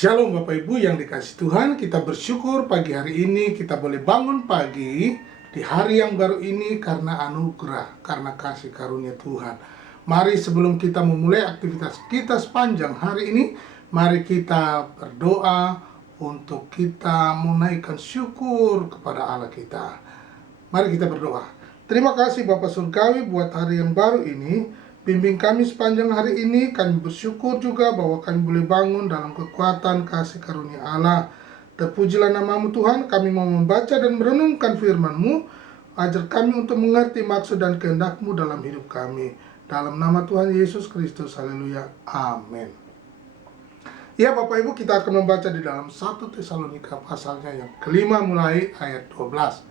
Shalom Bapak Ibu yang dikasihi Tuhan, kita bersyukur pagi hari ini kita boleh bangun pagi di hari yang baru ini karena anugerah, karena kasih karunia Tuhan. Mari sebelum kita memulai aktivitas kita sepanjang hari ini, mari kita berdoa untuk kita menaikkan syukur kepada Allah kita. Mari kita berdoa. Terima kasih Bapak Surgawi buat hari yang baru ini. Bimbing kami sepanjang hari ini. Kami bersyukur juga bahwa kami boleh bangun dalam kekuatan kasih karunia Allah. Terpujilah namamu Tuhan. Kami mau membaca dan merenungkan firman-Mu. Ajar kami untuk mengerti maksud dan kehendak-Mu dalam hidup kami. Dalam nama Tuhan Yesus Kristus. Haleluya. Amin. Ya Bapak Ibu, kita akan membaca di dalam 1 Tesalonika pasalnya yang kelima mulai ayat 12.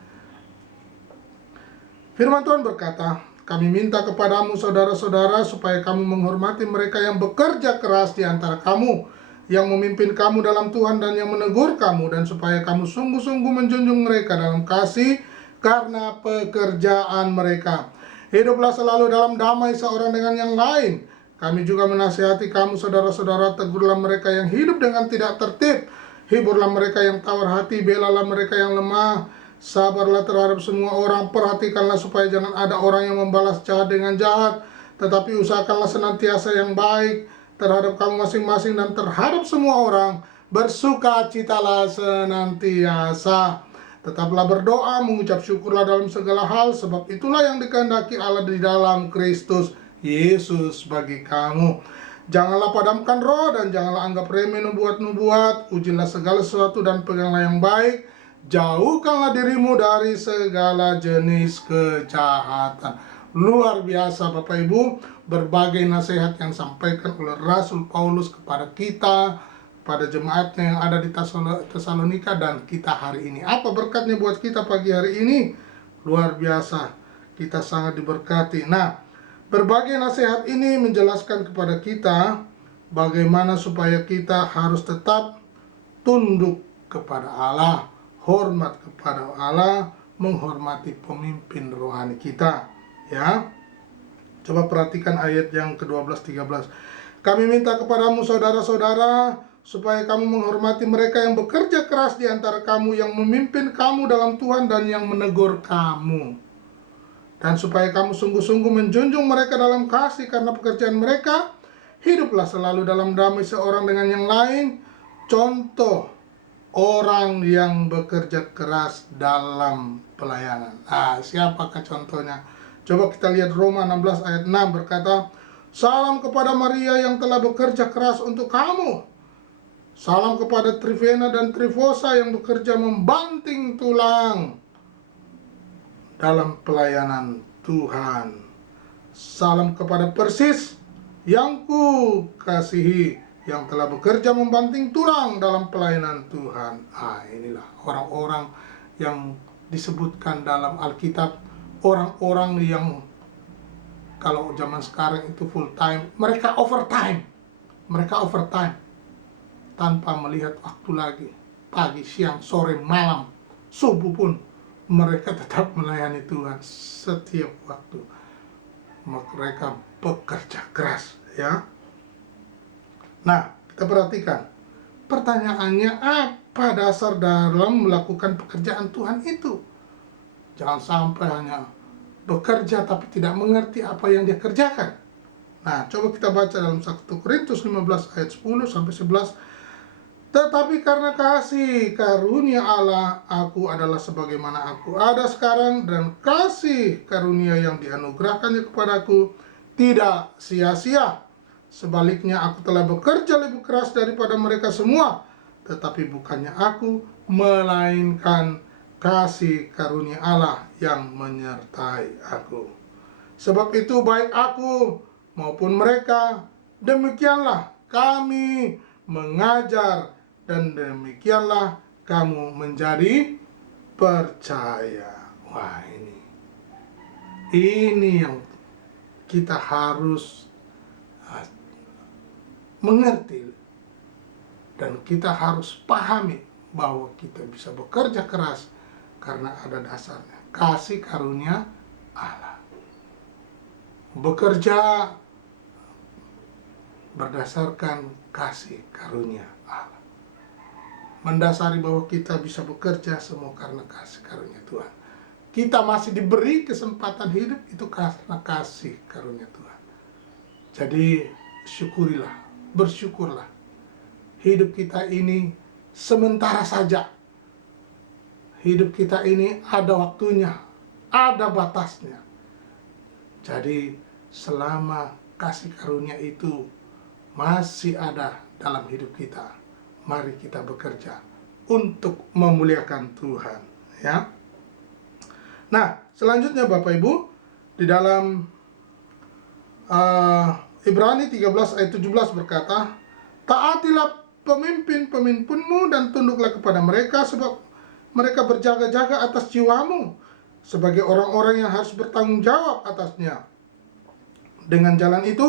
Firman Tuhan berkata, kami minta kepadamu saudara-saudara supaya kamu menghormati mereka yang bekerja keras di antara kamu, yang memimpin kamu dalam Tuhan dan yang menegur kamu, dan supaya kamu sungguh-sungguh menjunjung mereka dalam kasih karena pekerjaan mereka. Hiduplah selalu dalam damai seorang dengan yang lain. Kami juga menasihati kamu saudara-saudara, tegurlah mereka yang hidup dengan tidak tertib, hiburlah mereka yang tawar hati, belalah mereka yang lemah. Sabarlah terhadap semua orang, perhatikanlah supaya jangan ada orang yang membalas jahat dengan jahat, tetapi usahakanlah senantiasa yang baik terhadap kamu masing-masing dan terhadap semua orang. Bersukacitalah senantiasa. Tetaplah berdoa, mengucap syukurlah dalam segala hal, sebab itulah yang dikehendaki Allah di dalam Kristus Yesus bagi kamu. Janganlah padamkan roh dan janganlah anggap remeh nubuat-nubuat. Ujilah segala sesuatu dan peganglah yang baik. Jauhkanlah dirimu dari segala jenis kejahatan. Luar biasa Bapak Ibu, berbagai nasihat yang disampaikan oleh Rasul Paulus kepada kita, pada jemaatnya yang ada di Tesalonika dan kita hari ini. Apa berkatnya buat kita pagi hari ini? Luar biasa, kita sangat diberkati. Nah, berbagai nasihat ini menjelaskan kepada kita bagaimana supaya kita harus tetap tunduk kepada Allah, hormat kepada Allah, menghormati pemimpin rohani kita, ya. Coba perhatikan ayat yang ke-12 13. Kami minta kepadamu saudara-saudara supaya kamu menghormati mereka yang bekerja keras di antara kamu, yang memimpin kamu dalam Tuhan dan yang menegur kamu. Dan supaya kamu sungguh-sungguh menjunjung mereka dalam kasih karena pekerjaan mereka. Hiduplah selalu dalam damai seorang dengan yang lain. Contoh orang yang bekerja keras dalam pelayanan. Nah, siapakah contohnya? Coba kita lihat Roma 16 ayat 6 berkata, salam kepada Maria yang telah bekerja keras untuk kamu. Salam kepada Trifena dan Trifosa yang bekerja membanting tulang dalam pelayanan Tuhan. Salam kepada Persis yang ku kasihi, yang telah bekerja membanting tulang dalam pelayanan Tuhan. Inilah orang-orang yang disebutkan dalam Alkitab, orang-orang yang kalau zaman sekarang itu full time, mereka overtime tanpa melihat waktu lagi, pagi, siang, sore, malam, subuh pun mereka tetap melayani Tuhan setiap waktu. Mereka bekerja keras, ya. Nah, kita perhatikan pertanyaannya, apa dasar dalam melakukan pekerjaan Tuhan itu? Jangan sampai hanya bekerja tapi tidak mengerti apa yang dia kerjakan. Nah, coba kita baca dalam 1 Korintus 15 ayat 10 sampai 11. Tetapi karena kasih karunia Allah, aku adalah sebagaimana aku ada sekarang, dan kasih karunia yang dianugerahkannya kepadaku tidak sia-sia. Sebaliknya aku telah bekerja lebih keras daripada mereka semua, tetapi bukannya aku, melainkan kasih karunia Allah yang menyertai aku. Sebab itu baik aku maupun mereka, demikianlah kami mengajar, dan demikianlah kamu menjadi percaya. Wah, ini yang kita harus mengerti, dan kita harus pahami bahwa kita bisa bekerja keras karena ada dasarnya kasih karunia Allah. Bekerja berdasarkan kasih karunia Allah. mendasari bahwa kita bisa bekerja semua karena kasih karunia Tuhan. Kita masih diberi kesempatan hidup itu karena kasih karunia Tuhan. Jadi syukurilah, bersyukurlah. Hidup kita ini sementara saja. Hidup kita ini ada waktunya, ada batasnya. Jadi selama kasih karunia itu masih ada dalam hidup kita, mari kita bekerja untuk memuliakan Tuhan, ya. Nah, selanjutnya Bapak Ibu, di dalam Ibrani 13 ayat 17 berkata, taatilah pemimpin-pemimpinmu dan tunduklah kepada mereka, sebab mereka berjaga-jaga atas jiwamu sebagai orang-orang yang harus bertanggung jawab atasnya. Dengan jalan itu,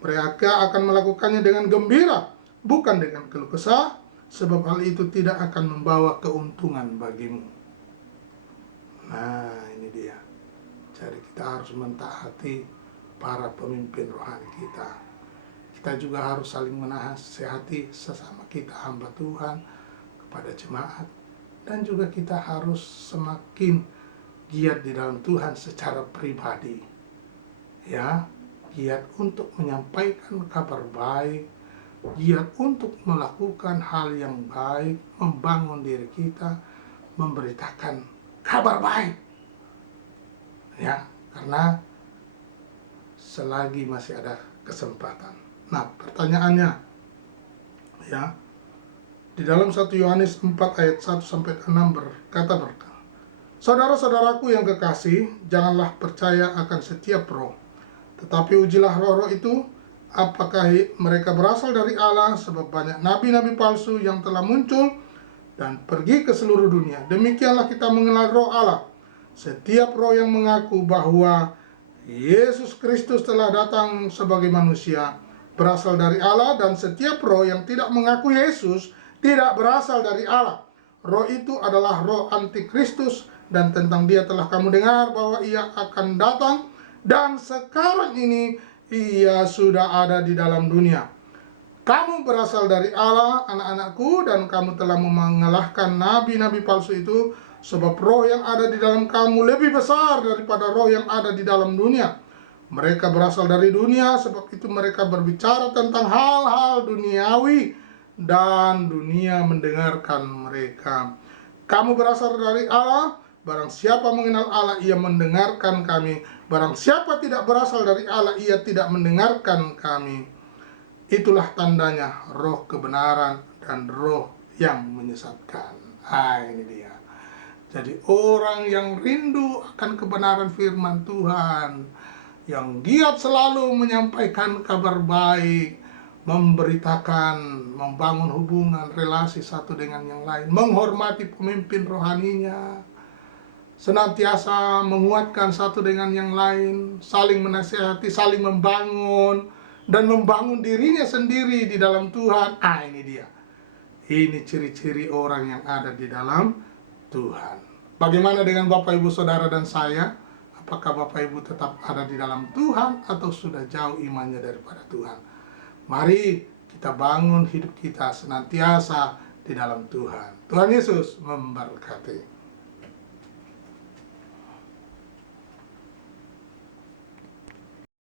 mereka akan melakukannya dengan gembira, bukan dengan keluh kesah, sebab hal itu tidak akan membawa keuntungan bagimu. Nah, ini dia. Jadi kita harus mentaati para pemimpin rohani kita. Kita juga harus saling menasihati sesama kita hamba Tuhan, kepada jemaat, dan juga kita harus semakin giat di dalam Tuhan secara pribadi, ya, giat untuk menyampaikan kabar baik, giat untuk melakukan hal yang baik, membangun diri kita, memberitakan kabar baik, ya, karena selagi masih ada kesempatan. Nah, pertanyaannya, ya, di dalam 1 Yohanes 4 ayat 1 sampai 6 berkata, saudara-saudaraku yang kekasih, janganlah percaya akan setiap roh, tetapi ujilah roh-roh itu, apakah mereka berasal dari Allah, sebab banyak nabi-nabi palsu yang telah muncul dan pergi ke seluruh dunia. Demikianlah kita mengenal roh Allah. Setiap roh yang mengaku bahwa Yesus Kristus telah datang sebagai manusia berasal dari Allah, dan setiap roh yang tidak mengaku Yesus tidak berasal dari Allah. Roh itu adalah roh antikristus, dan tentang dia telah kamu dengar bahwa ia akan datang, dan sekarang ini ia sudah ada di dalam dunia. Kamu berasal dari Allah, anak-anakku, dan kamu telah mengalahkan nabi-nabi palsu itu, sebab roh yang ada di dalam kamu lebih besar daripada roh yang ada di dalam dunia. Mereka berasal dari dunia, sebab itu mereka berbicara tentang hal-hal duniawi, dan dunia mendengarkan mereka. Kamu berasal dari Allah, barang siapa mengenal Allah, ia mendengarkan kami. Barang siapa tidak berasal dari Allah, ia tidak mendengarkan kami. Itulah tandanya roh kebenaran dan roh yang menyesatkan. Ini dia. Jadi orang yang rindu akan kebenaran firman Tuhan, yang giat selalu menyampaikan kabar baik, memberitakan, membangun hubungan, relasi satu dengan yang lain, menghormati pemimpin rohaninya, senantiasa menguatkan satu dengan yang lain, saling menasihati, saling membangun, dan membangun dirinya sendiri di dalam Tuhan. Ini dia. Ini ciri-ciri orang yang ada di dalam Tuhan. Bagaimana dengan Bapak, Ibu, Saudara, dan saya? Apakah Bapak Ibu tetap ada di dalam Tuhan atau sudah jauh imannya daripada Tuhan? Mari kita bangun hidup kita senantiasa di dalam Tuhan. Tuhan Yesus memberkati.